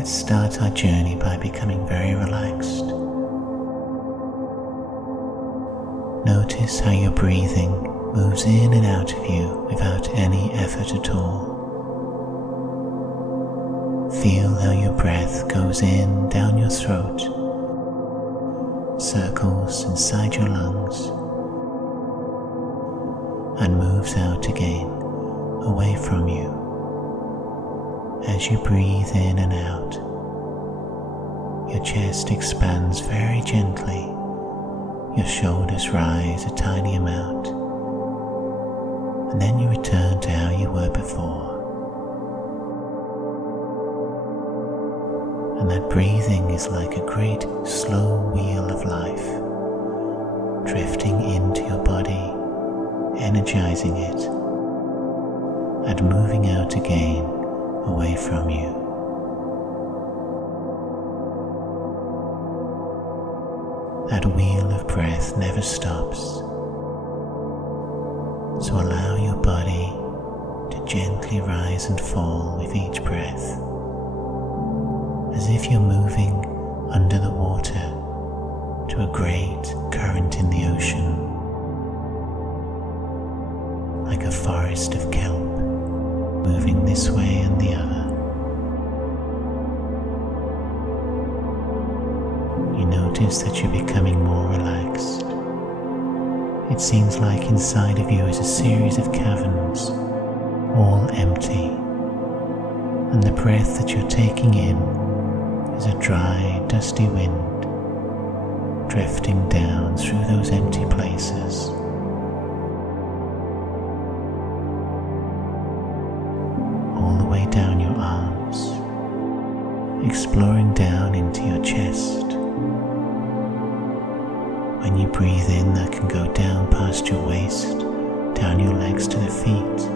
Let's start our journey by becoming very relaxed. Notice how your breathing moves in and out of you without any effort at all. Feel how your breath goes in down your throat, circles inside your lungs, and moves out again, away from you. As you breathe in and out, your chest expands very gently, your shoulders rise a tiny amount, and then you return to how you were before. And that breathing is like a great slow wheel of life, drifting into your body, energizing it, and moving out again away from you. That wheel of breath never stops, so allow your body to gently rise and fall with each breath, as if you're moving under the water to a great current in the ocean, like a forest of kelp, moving this way and the other. You notice that you're becoming more relaxed. It seems like inside of you is a series of caverns, all empty, and the breath that you're taking in is a dry, dusty wind drifting down through those empty places. All the way down your arms, exploring down into your chest. When you breathe in, that can go down past your waist, down your legs to the feet.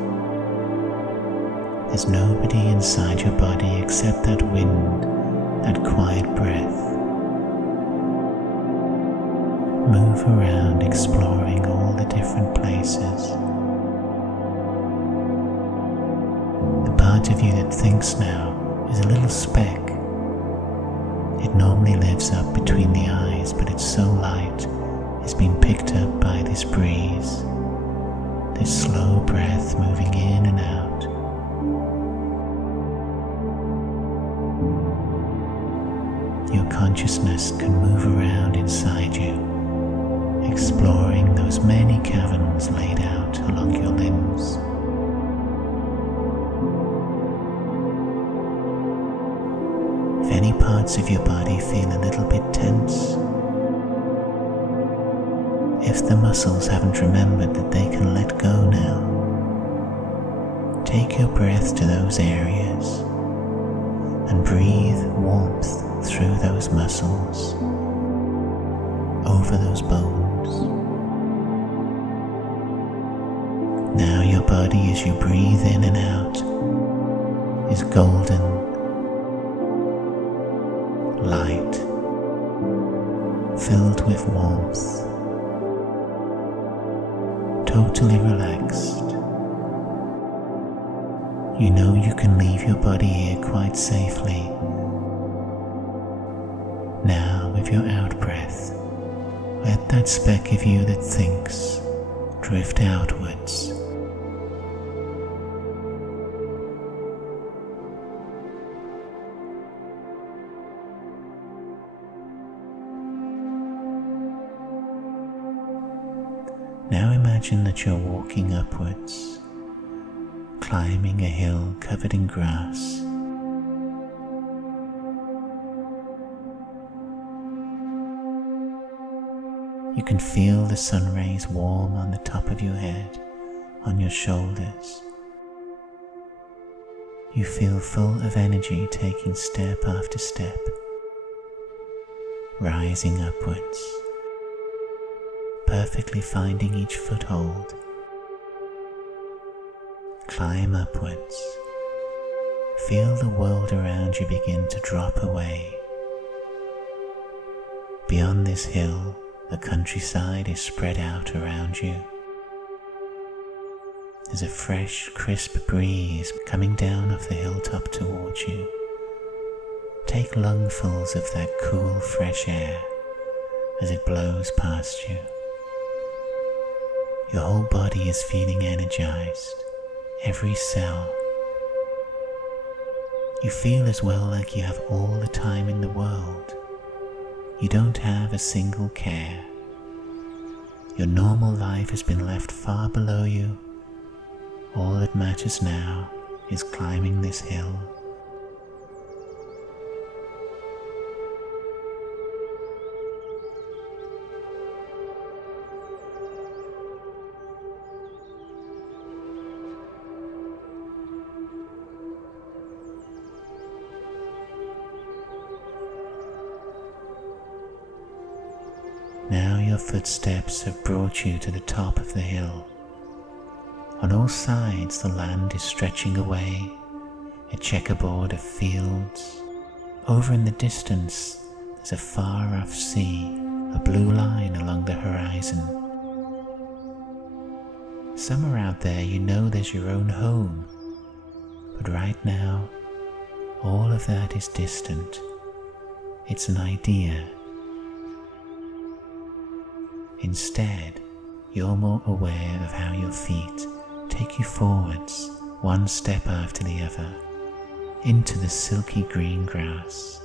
There's nobody inside your body except that wind, that quiet breath. Move around, exploring all the different places. The part of you that thinks now is a little speck. It normally lives up between the eyes, but it's so light, it's been picked up by this breeze, this slow breath moving in and out. Your consciousness can move around inside you, exploring those many caverns laid out along your limbs. If any parts of your body feel a little bit tense, if the muscles haven't remembered that they can let go now, take your breath to those areas and breathe warmth through those muscles, over those bones. Now your body, as you breathe in and out, is golden, light, filled with warmth, totally relaxed. You know you can leave your body here quite safely. Now, with your out-breath, let that speck of you that thinks drift outwards. Now imagine that you're walking upwards, climbing a hill covered in grass. You can feel the sun rays warm on the top of your head, on your shoulders. You feel full of energy, taking step after step, rising upwards, perfectly finding each foothold. Climb upwards. Feel the world around you begin to drop away. Beyond this hill, the countryside is spread out around you. There's a fresh, crisp breeze coming down off the hilltop towards you, Take lungfuls of that cool, fresh air as it blows past you. Your whole body is feeling energized, every cell. You feel as well like you have all the time in the world. You don't have a single care. Your normal life has been left far below you. All that matters now is climbing this hill. Now your footsteps have brought you to the top of the hill. On all sides the land is stretching away, a checkerboard of fields. Over in the distance there's a far-off sea, a blue line along the horizon. Somewhere out there you know there's your own home, but right now all of that is distant. It's an idea. Instead, you're more aware of how your feet take you forwards, one step after the other, into the silky green grass.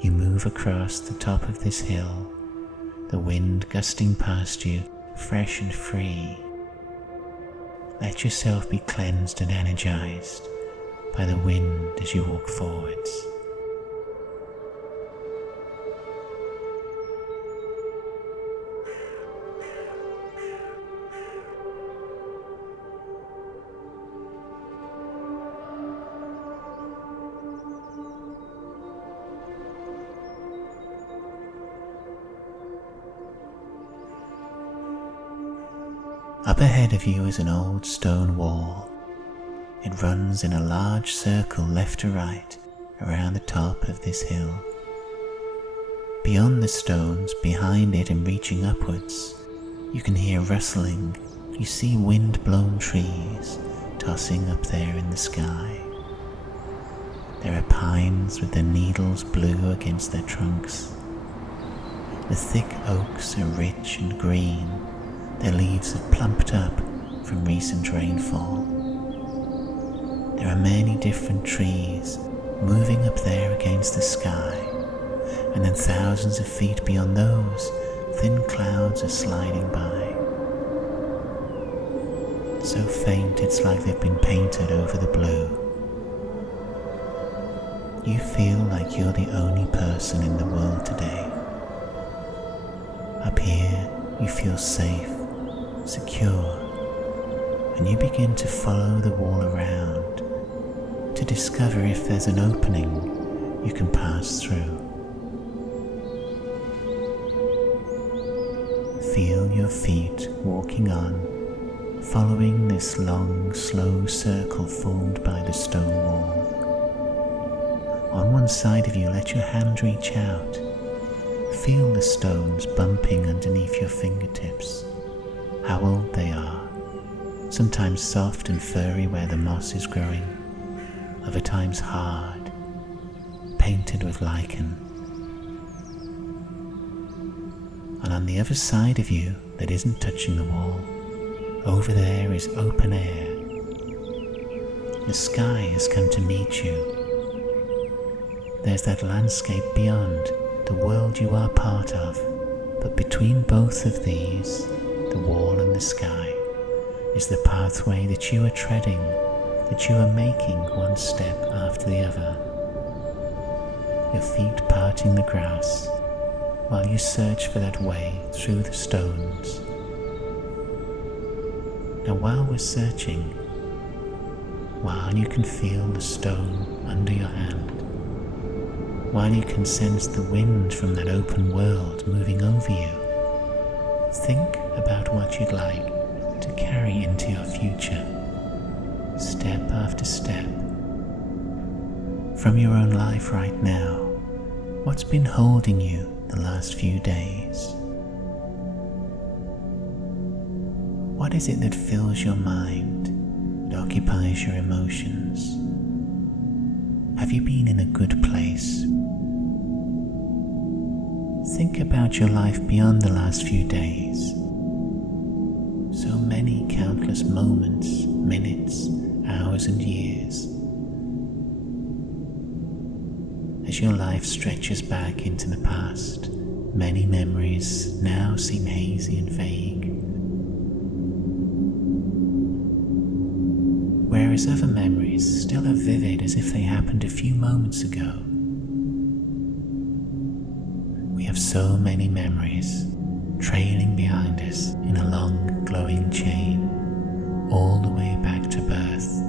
You move across the top of this hill, the wind gusting past you, fresh and free. Let yourself be cleansed and energized by the wind as you walk forwards. Up ahead of you is an old stone wall. It runs in a large circle left to right around the top of this hill. Beyond the stones, behind it and reaching upwards, you can hear rustling. You see wind-blown trees tossing up there in the sky. There are pines with their needles blue against their trunks. The thick oaks are rich and green. Their leaves have plumped up from recent rainfall. There are many different trees moving up there against the sky, and then thousands of feet beyond those, thin clouds are sliding by. So faint it's like they've been painted over the blue. You feel like you're the only person in the world today. Up here, you feel safe, secure, and you begin to follow the wall around to discover if there's an opening you can pass through. Feel your feet walking on, following this long, slow circle formed by the stone wall. On one side of you, let your hand reach out. Feel the stones bumping underneath your fingertips. How old they are, sometimes soft and furry where the moss is growing, other times hard, painted with lichen. And on the other side of you, that isn't touching the wall, over there is open air. The sky has come to meet you. There's that landscape beyond, the world you are part of, but between both of these, the wall and the sky, is the pathway that you are treading, that you are making one step after the other. Your feet parting the grass while you search for that way through the stones. Now while we're searching, while you can feel the stone under your hand, while you can sense the wind from that open world moving over you, think about what you'd like to carry into your future, step after step. From your own life right now, what's been holding you the last few days? What is it that fills your mind, that occupies your emotions? Have you been in a good place? Think about your life beyond the last few days. So many countless moments, minutes, hours and years. As your life stretches back into the past, many memories now seem hazy and vague, whereas other memories still are vivid as if they happened a few moments ago. We have so many memories trailing behind us in a long glowing chain, all the way back to birth.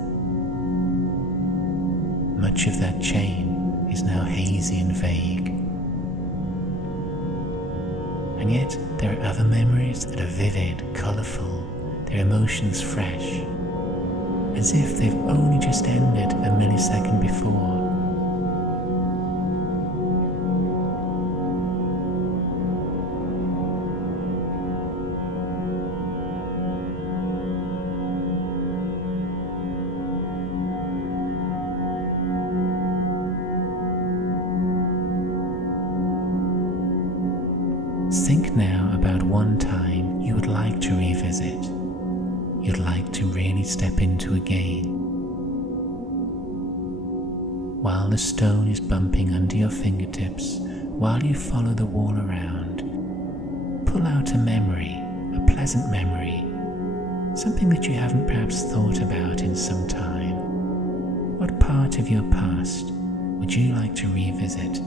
Much of that chain is now hazy and vague. And yet there are other memories that are vivid, colourful, their emotions fresh, as if they've only just ended a millisecond before. Think now about one time you would like to revisit, you'd like to really step into again. While the stone is bumping under your fingertips, while you follow the wall around, pull out a memory, a pleasant memory, something that you haven't perhaps thought about in some time. What part of your past would you like to revisit?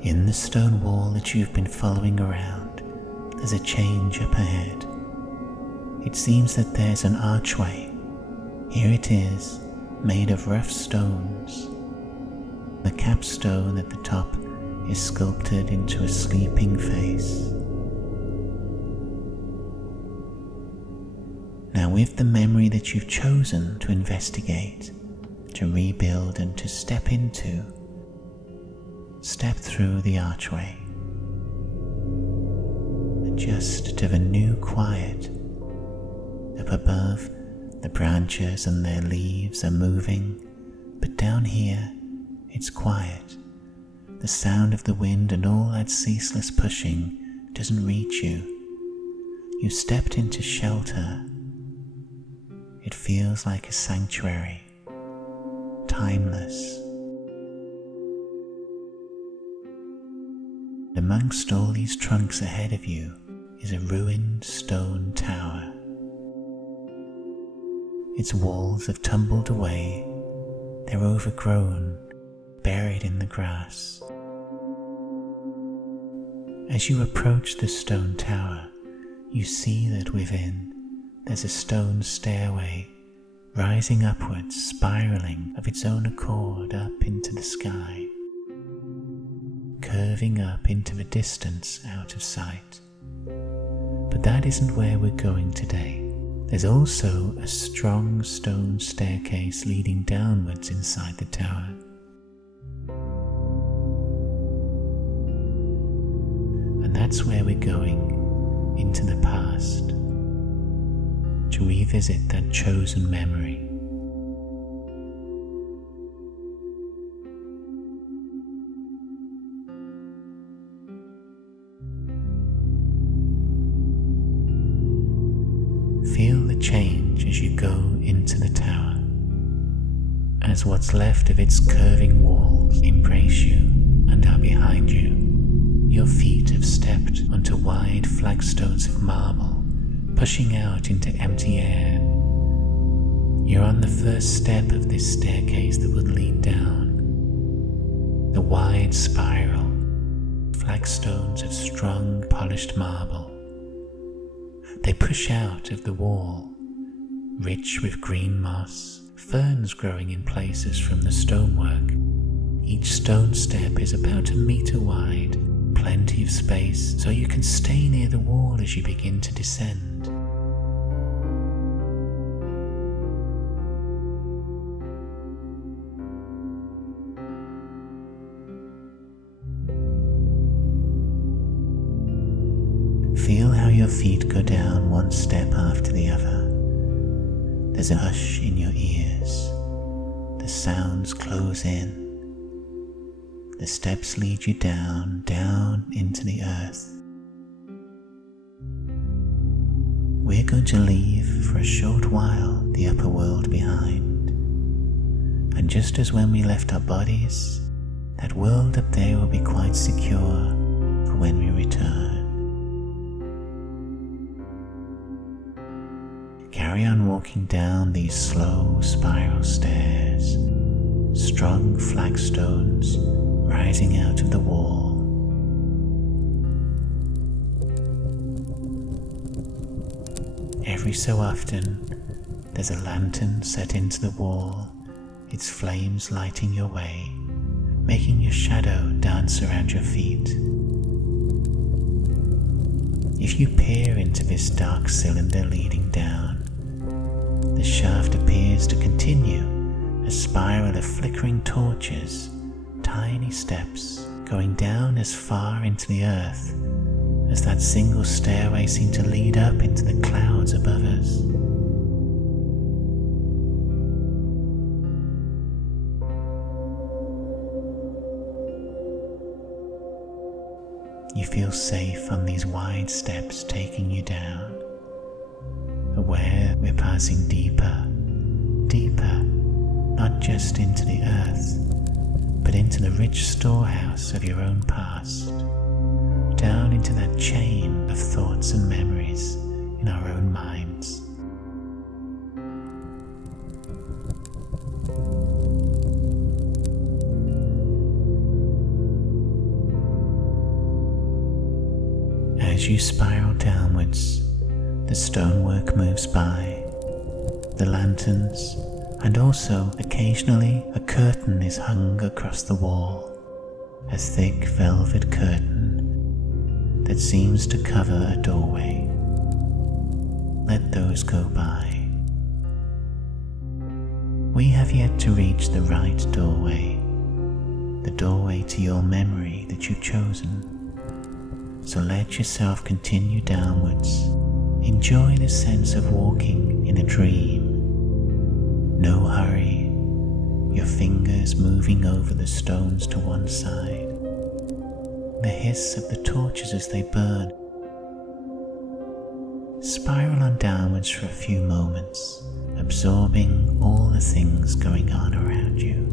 In the stone wall that you've been following around, there's a change up ahead. It seems that there's an archway. Here it is, made of rough stones. The capstone at the top is sculpted into a sleeping face. Now, with the memory that you've chosen to investigate, to rebuild and to step into, step through the archway. Adjust to the new quiet. Up above, the branches and their leaves are moving, but down here, it's quiet. The sound of the wind and all that ceaseless pushing doesn't reach you. You stepped into shelter. It feels like a sanctuary, timeless. Amongst all these trunks ahead of you is a ruined stone tower. Its walls have tumbled away, they're overgrown, buried in the grass. As you approach the stone tower, you see that within there's a stone stairway rising upwards, spiraling of its own accord up into the sky, curving up into the distance out of sight. But that isn't where we're going today. There's also a strong stone staircase leading downwards inside the tower. And that's where we're going, into the past, to revisit that chosen memory. Feel the change as you go into the tower, as what's left of its curving walls embrace you and are behind you. Your feet have stepped onto wide flagstones of marble, pushing out into empty air. You're on the first step of this staircase that would lead down. The wide spiral, flagstones of strong polished marble. They push out of the wall, rich with green moss, ferns growing in places from the stonework. Each stone step is about 1 meter wide, plenty of space so you can stay near the wall as you begin to descend. feel how your feet go down one step after the other. There's a hush in your ears. The sounds close in. The steps lead you down into the earth. We're going to leave for a short while the upper world behind. And just as when we left our bodies, that world up there will be quite secure for when we return. Carry on walking down these slow spiral stairs, strong flagstones rising out of the wall. Every so often, there's a lantern set into the wall, its flames lighting your way, making your shadow dance around your feet. If you peer into this dark cylinder leading down, the shaft appears to continue, a spiral of flickering torches, tiny steps going down as far into the earth as that single stairway seemed to lead up into the clouds above us. You feel safe on these wide steps taking you down, aware we're passing deeper, deeper, not just into the earth, but into the rich storehouse of your own past, down into that chain of thoughts and memories in our own minds. As you spiral downwards, the stonework moves by, the lanterns, and also occasionally a curtain is hung across the wall, a thick velvet curtain that seems to cover a doorway. Let those go by. We have yet to reach the right doorway, the doorway to your memory that you've chosen. So let yourself continue downwards. Enjoy the sense of walking in a dream. No hurry, your fingers moving over the stones to one side. The hiss of the torches as they burn. Spiral on downwards for a few moments, absorbing all the things going on around you.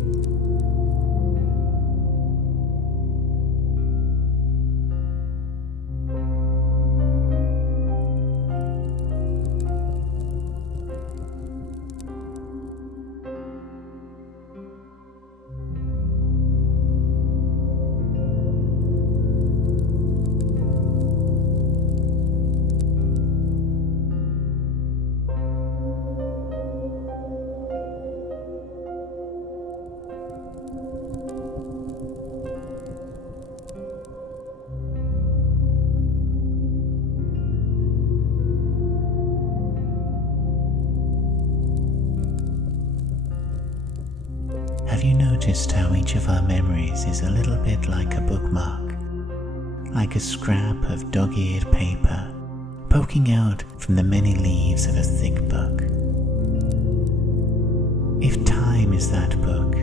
Have you noticed how each of our memories is a little bit like a bookmark, like a scrap of dog-eared paper poking out from the many leaves of a thick book? If time is that book,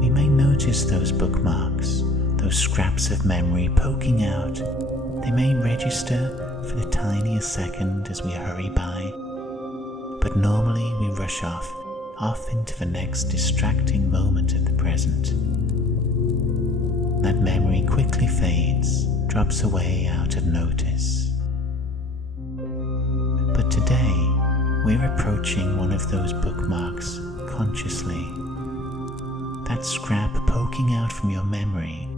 we may notice those bookmarks, those scraps of memory poking out. They may register for the tiniest second as we hurry by, but normally we rush off into the next distracting moment of the present. That memory quickly fades, drops away out of notice. But today, we're approaching one of those bookmarks consciously. That scrap poking out from your memory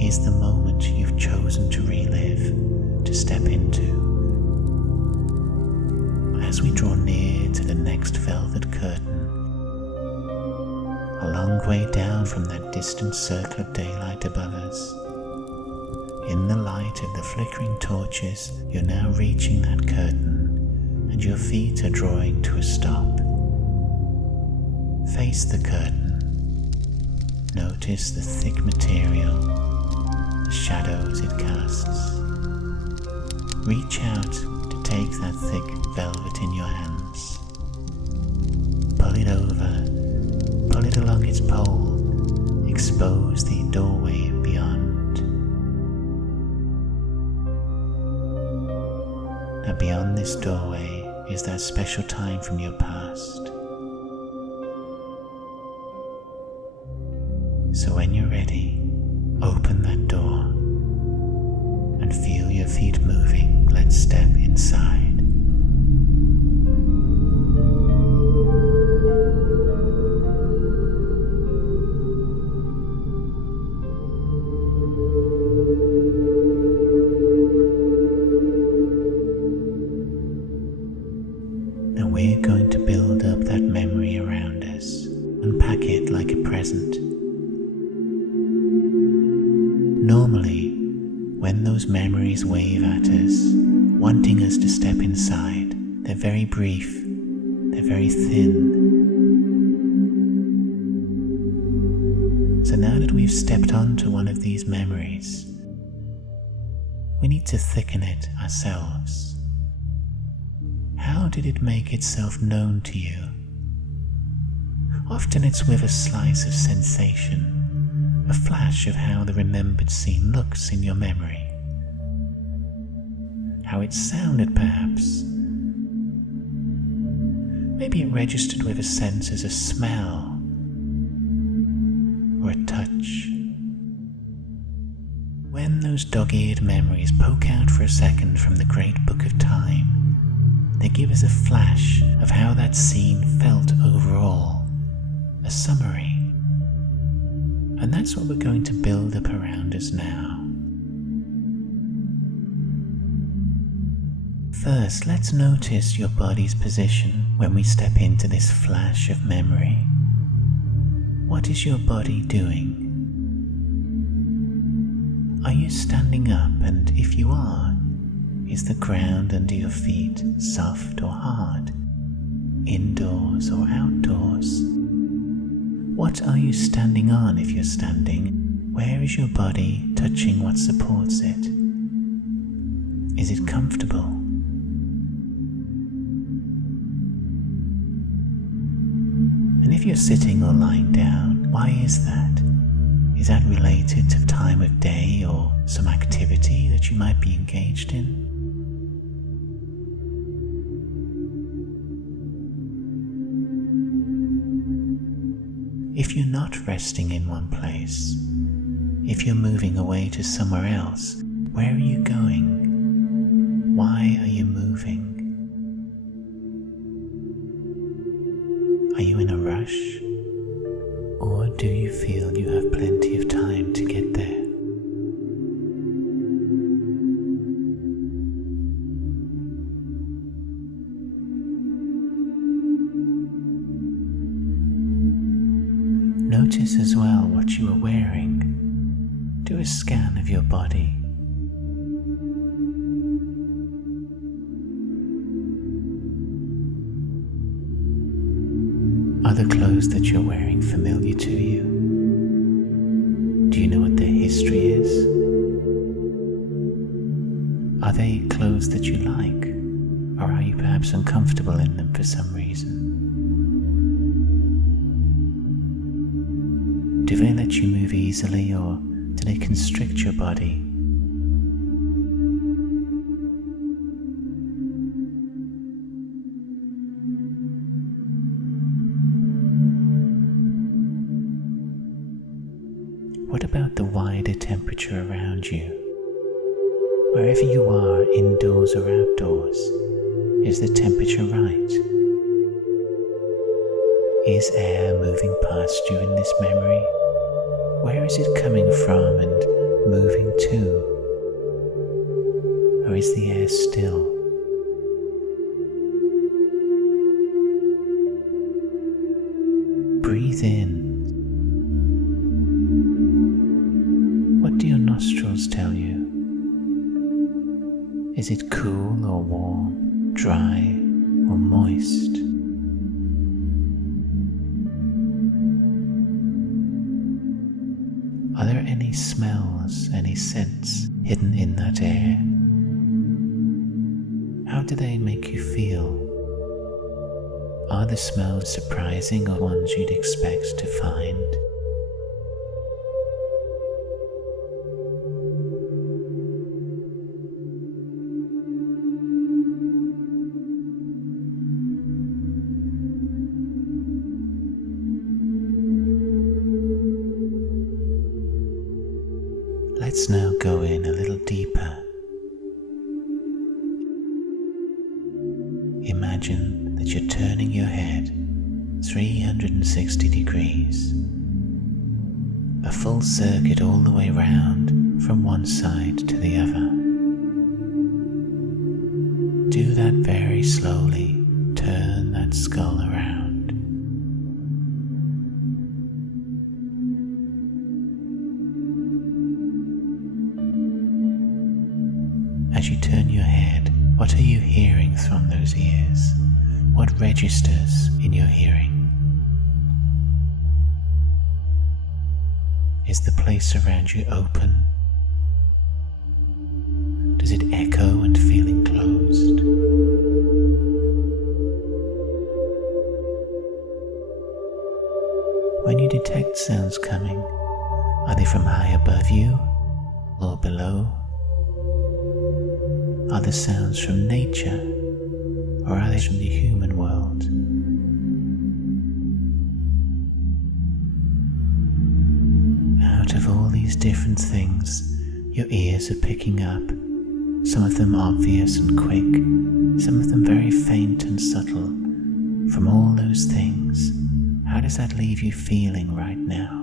is the moment you've chosen to relive, to step into. As we draw near to the next velvet curtain, a long way down from that distant circle of daylight above us, in the light of the flickering torches, you're now reaching that curtain, and your feet are drawing to a stop. Face the curtain. Notice the thick material, the shadows it casts. reach out to take that thick velvet in your hands. Pull it over, pull it along its pole, expose the doorway beyond. Now beyond this doorway is that special time from your past. So when you're ready, open that door and feel your feet moving. Let's step inside. Now we're going to build up that memory around us, unpack it like a present. Normally, when those memories wave at us, wanting us to step inside, they're very brief, they're very thin. So now that we've stepped onto one of these memories, we need to thicken it ourselves. How did it make itself known to you? Often it's with a slice of sensation, a flash of how the remembered scene looks in your memory. How it sounded perhaps. Maybe it registered with a sense as a smell or a touch. When those dog-eared memories poke out for a second from the great book of time, they give us a flash of how that scene felt overall, a summary. And that's what we're going to build up around us now. First, let's notice your body's position when we step into this flash of memory. What is your body doing? Are you standing up, and if you are, is the ground under your feet soft or hard, indoors or outdoors? What are you standing on if you're standing? Where is your body touching what supports it? Is it comfortable? And if you're sitting or lying down, why is that? Is that related to time of day or some activity that you might be engaged in? If you're not resting in one place, if you're moving away to somewhere else, where are you going? Why are you moving? Are you in a rush? Or do you feel you have plenty of time to get there? Notice as well what you are wearing. Do a scan of your body. Are the clothes that you're wearing familiar to you? Do you know what their history is? Are they clothes that you like? Or are you perhaps uncomfortable in them for some reason? Do they let you move easily, or do they constrict your body? What about the wider temperature around you? Wherever you are, indoors or outdoors, is the temperature right? Is air moving past you in this memory? Where is it coming from and moving to? Or is the air still? Breathe in. What do your nostrils tell you? Is it cool or warm, dry or moist? Are there any smells, any scents hidden in that air? How do they make you feel? Are the smells surprising or ones you'd expect to find? Let's now go in a little deeper. Imagine that you're turning your head 360 degrees, a full circuit all the way round from one side to the other. Do that very slowly. Turn that skull around. As you turn your head, what are you hearing from those ears? What registers in your hearing? Is the place around you open? Does it echo and feel enclosed? When you detect sounds coming, are they from high above you or below? Are the sounds from nature, or are they from the human world? Out of all these different things your ears are picking up, some of them obvious and quick, some of them very faint and subtle, from all those things, how does that leave you feeling right now?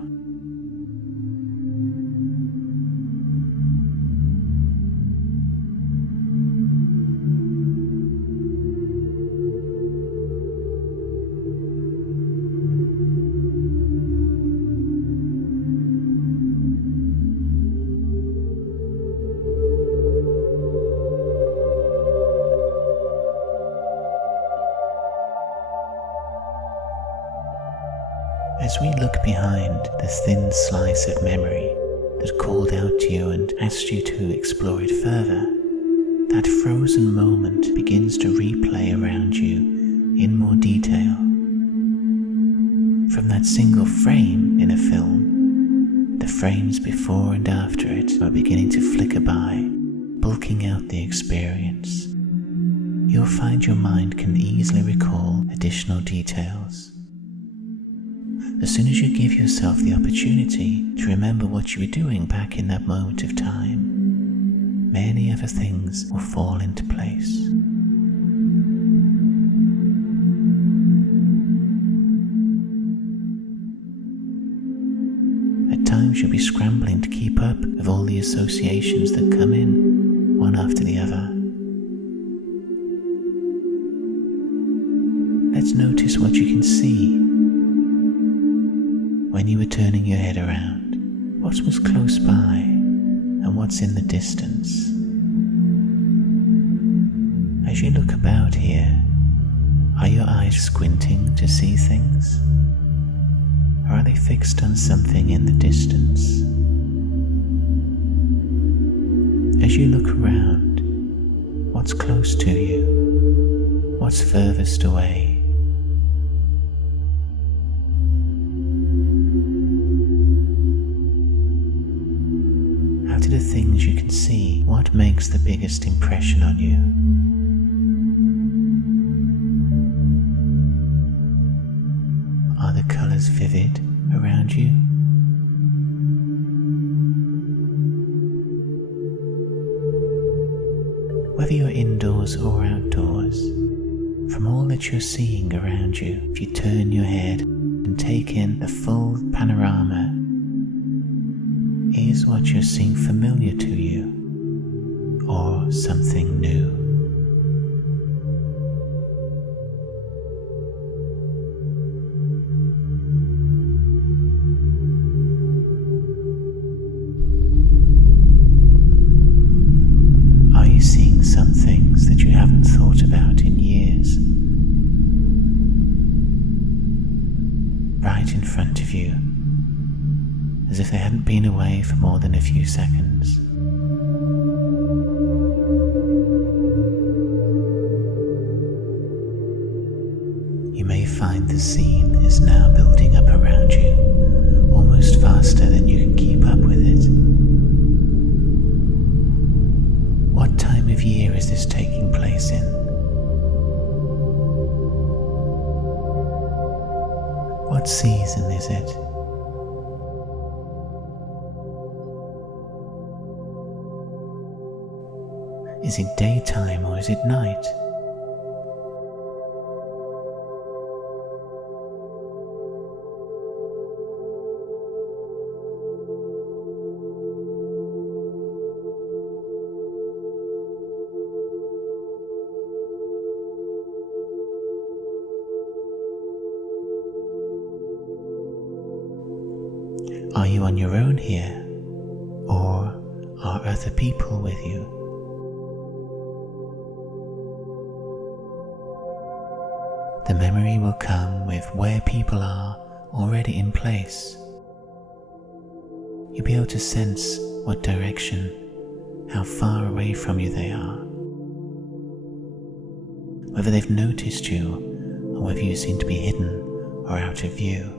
As we look behind the thin slice of memory that called out to you and asked you to explore it further, that frozen moment begins to replay around you in more detail. From that single frame in a film, the frames before and after it are beginning to flicker by, bulking out the experience. You'll find your mind can easily recall additional details. As soon as you give yourself the opportunity to remember what you were doing back in that moment of time, many other things will fall into place. At times you'll be scrambling to keep up with all the associations that come in, one after the other. Let's notice what you can see. When you were turning your head around, what was close by and what's in the distance? As you look about here, are your eyes squinting to see things? Or are they fixed on something in the distance? As you look around, what's close to you? What's furthest away? The things you can see, what makes the biggest impression on you? Are the colors vivid around you? Whether you're indoors or outdoors, from all that you're seeing around you, if you turn your head and take in the full panorama, is what you're seeing familiar to you, or something new? Are you seeing some things that you haven't thought about in years? Right in front of you, as if they hadn't been away for more than a few seconds. scene is now building up around you, almost faster than you can keep up with it. What time of year is this taking place in? What season is it? Is it daytime or is it night? Are you on your own here, or are other people with you? The memory will come with where people are already in place. You'll be able to sense what direction, how far away from you they are, whether they've noticed you or whether you seem to be hidden or out of view.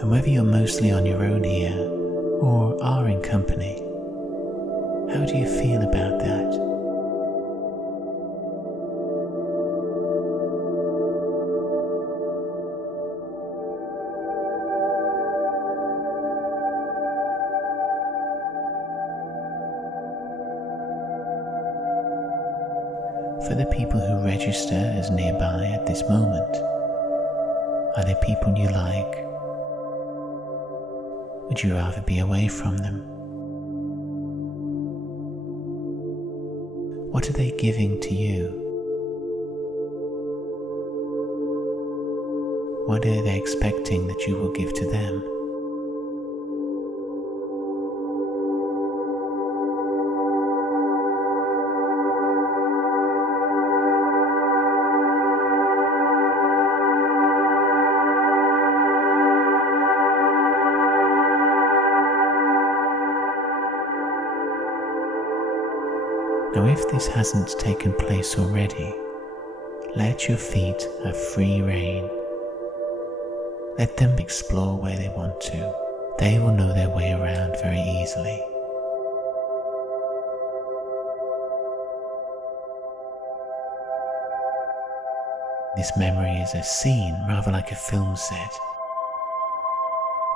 And whether you're mostly on your own here or are in company, how do you feel about that? For the people who register as nearby at this moment, are they people you like? Would you rather be away from them? What are they giving to you? What are they expecting that you will give to them? Now, if this hasn't taken place already, let your feet have free rein. Let them explore where they want to. They will know their way around very easily. This memory is a scene, rather like a film set,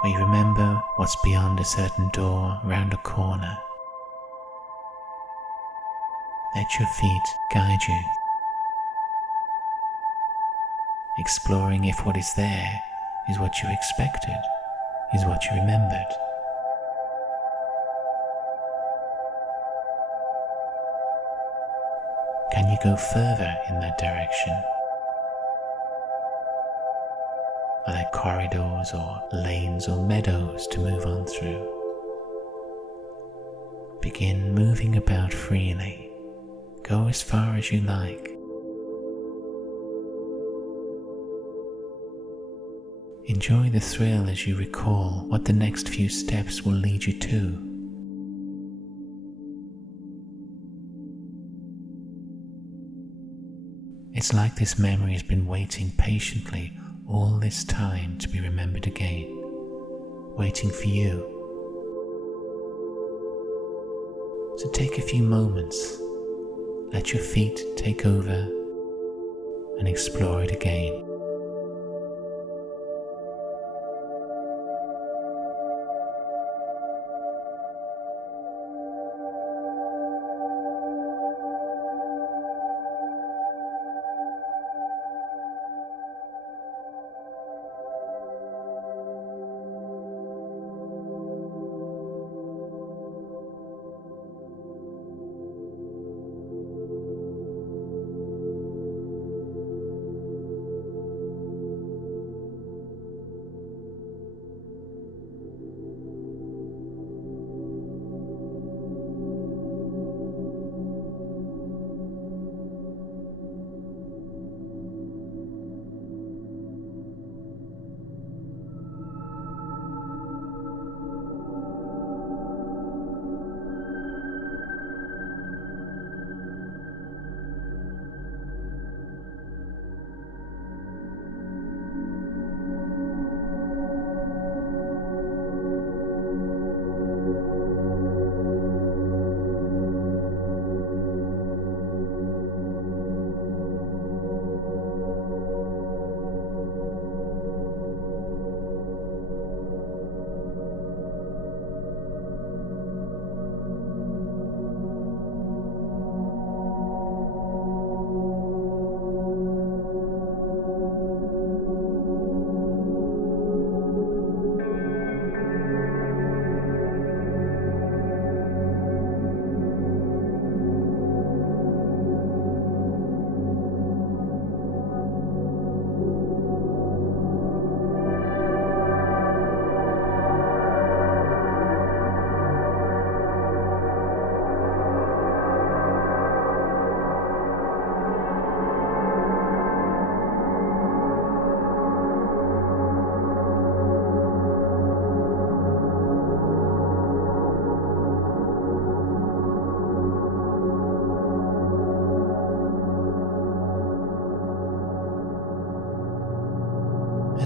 where you remember what's beyond a certain door, round a corner. Let your feet guide you, exploring if what is there is what you expected, is what you remembered. Can you go further in that direction? Are there corridors or lanes or meadows to move on through? Begin moving about freely. Go as far as you like. Enjoy the thrill as you recall what the next few steps will lead you to. It's like this memory has been waiting patiently all this time to be remembered again, waiting for you. So take a few moments. Let your feet take over and explore it again.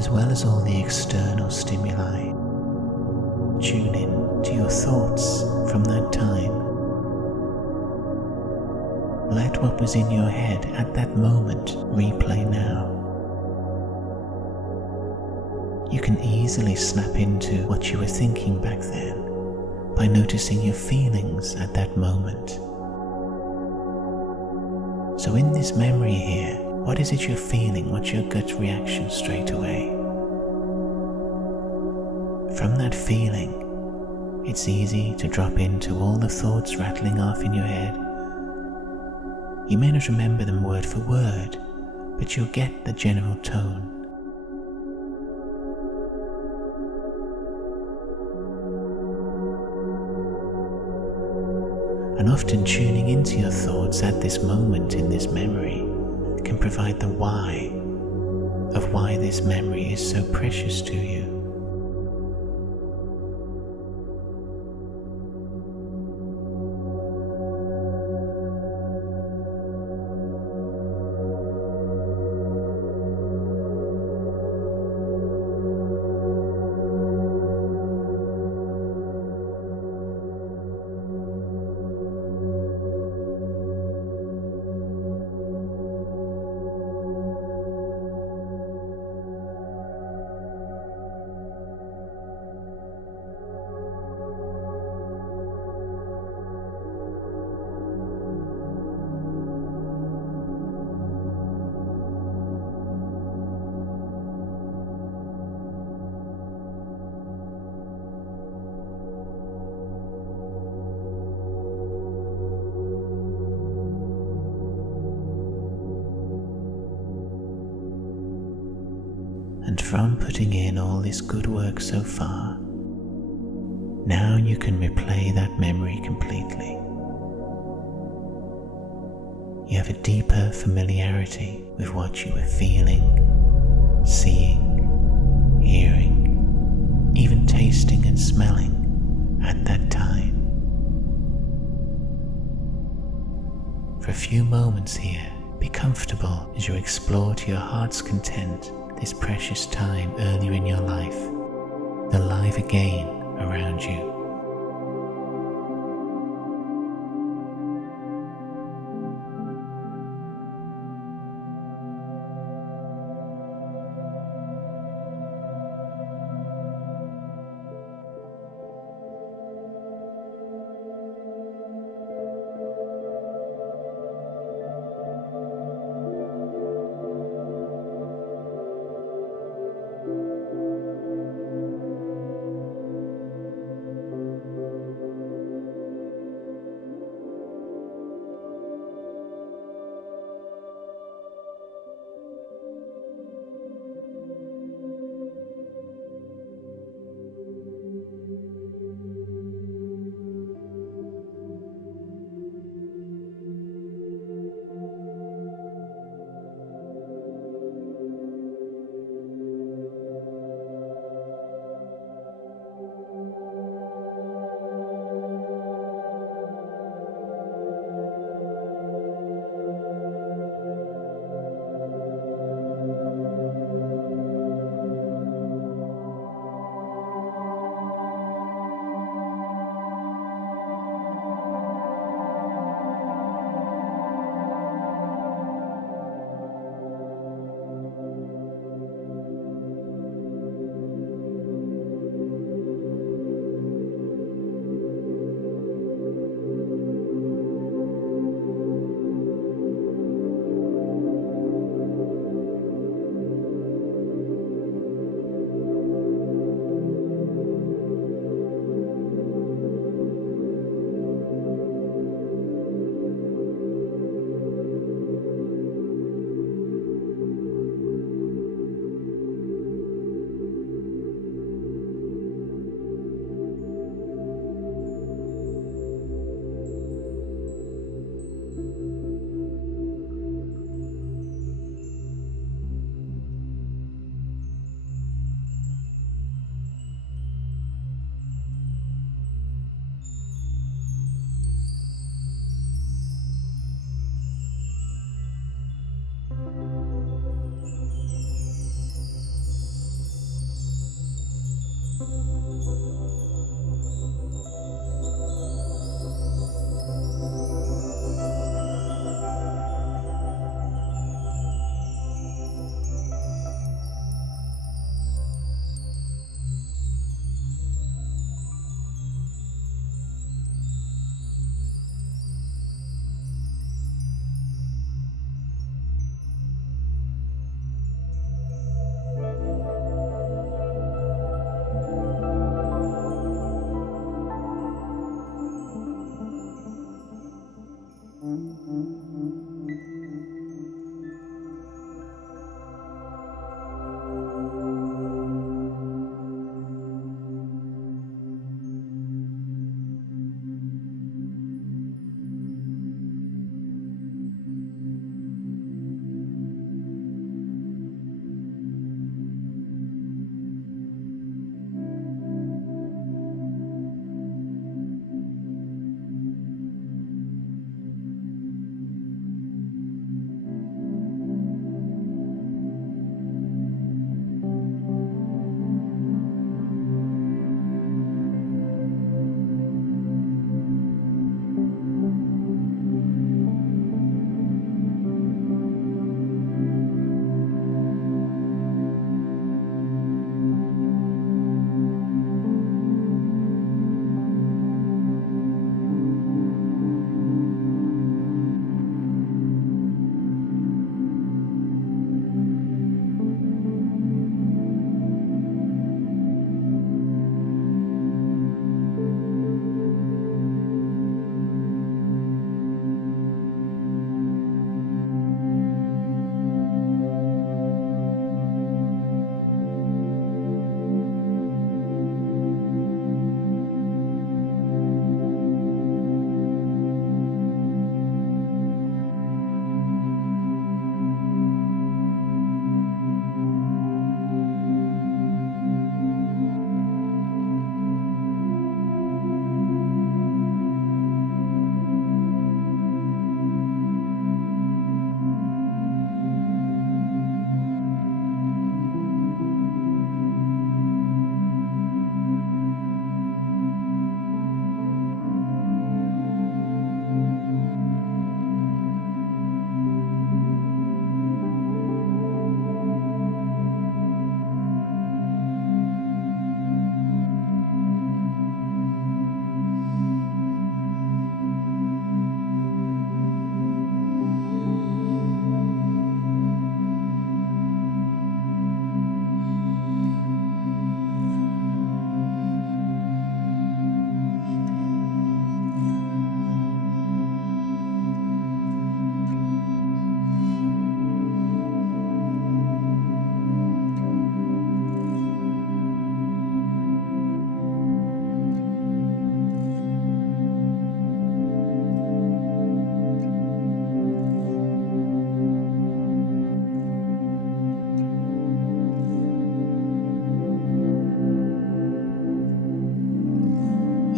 as well as all the external stimuli. Tune in to your thoughts from that time. Let what was in your head at that moment replay now. You can easily snap into what you were thinking back then by noticing your feelings at that moment. So in this memory here, what is it you're feeling? What's your gut reaction straight away? From that feeling, it's easy to drop into all the thoughts rattling off in your head. You may not remember them word for word, but you'll get the general tone. And often tuning into your thoughts at this moment in this memory can provide the why of why this memory is so precious to you. And from putting in all this good work so far, now you can replay that memory completely. You have a deeper familiarity with what you were feeling, seeing, hearing, even tasting and smelling at that time. For a few moments here, be comfortable as you explore to your heart's content this precious time earlier in your life, alive again around you.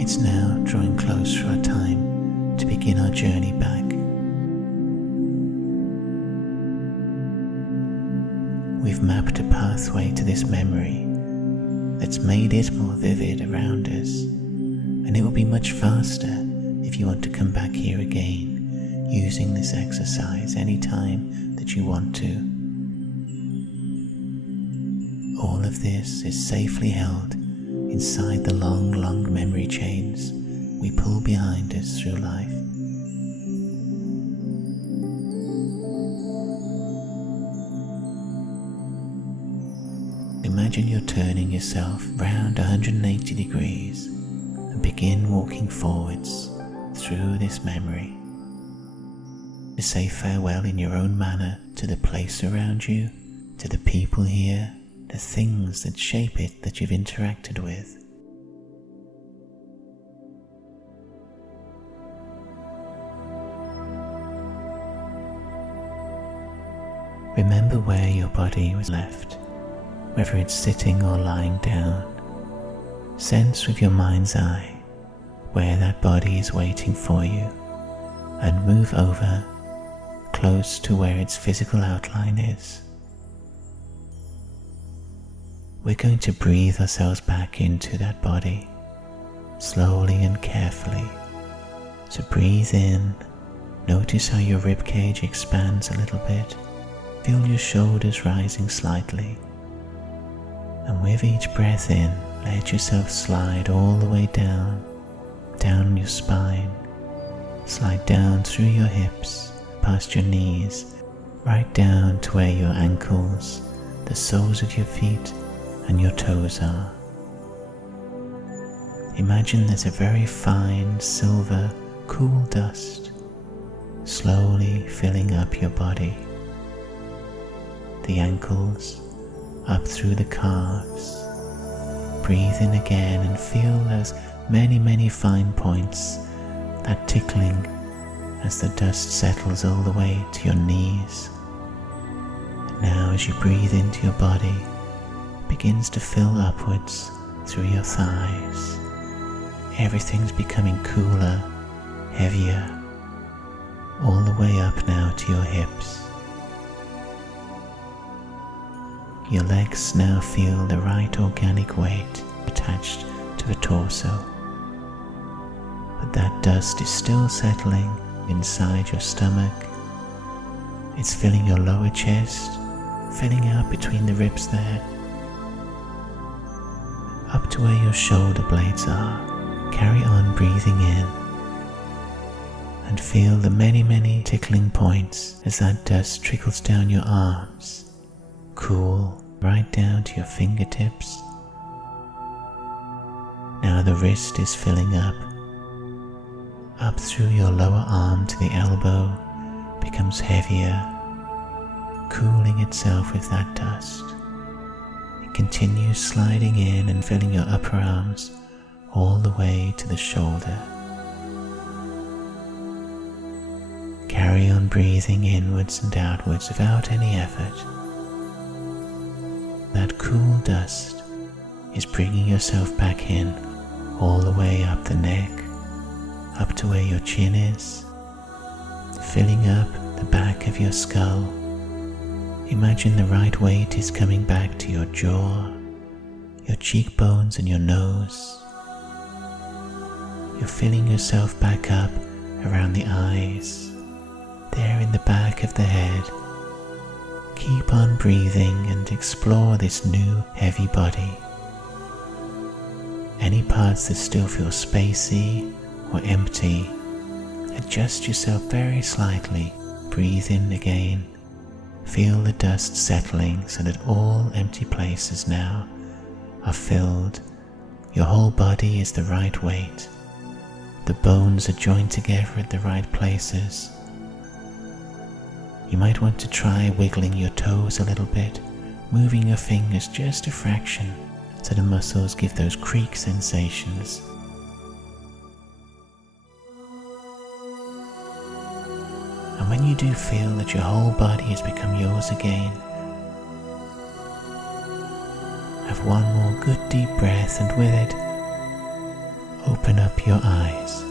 It's now drawing close for our time to begin our journey back. We've mapped a pathway to this memory that's made it more vivid around us, and it will be much faster if you want to come back here again using this exercise anytime that you want to. All of this is safely held inside the long, long memory chains we pull behind us through life. Imagine you're turning yourself around 180 degrees and begin walking forwards through this memory to say farewell in your own manner to the place around you, to the people here, the things that shape it that you've interacted with. Remember where your body was left, whether it's sitting or lying down. Sense with your mind's eye where that body is waiting for you, and move over close to where its physical outline is. We're going to breathe ourselves back into that body, slowly and carefully. So breathe in, notice how your ribcage expands a little bit, feel your shoulders rising slightly, and with each breath in, let yourself slide all the way down your spine, slide down through your hips, past your knees, right down to where your ankles, the soles of your feet, and your toes are. Imagine there's a very fine silver, cool dust slowly filling up your body, the ankles, up through the calves. Breathe in again and feel those many, many fine points, that tickling as the dust settles all the way to your knees. And now as you breathe into your body, it begins to fill upwards through your thighs. Everything's becoming cooler, heavier, all the way up now to your hips. Your legs now feel the right organic weight attached to the torso. But that dust is still settling inside your stomach. It's filling your lower chest, filling out between the ribs there, up to where your shoulder blades are. Carry on breathing in and feel the many, many tickling points as that dust trickles down your arms, cool right down to your fingertips. Now the wrist is filling up through your lower arm to the elbow, becomes heavier, cooling itself with that dust. It continues sliding in and filling your upper arms all the way to the shoulder. Carry on breathing inwards and outwards without any effort. That cool dust is bringing yourself back in all the way up the neck, up to where your chin is, filling up the back of your skull. Imagine the right weight is coming back to your jaw, your cheekbones and your nose. You're filling yourself back up around the eyes, there in the back of the head. Keep on breathing and explore this new heavy body. Any parts that still feel spacey or empty, adjust yourself very slightly. Breathe in again. Feel the dust settling so that all empty places now are filled. Your whole body is the right weight. The bones are joined together at the right places. You might want to try wiggling your toes a little bit, moving your fingers just a fraction so the muscles give those creak sensations. And when you do feel that your whole body has become yours again, have one more good deep breath, and with it, Open up your eyes.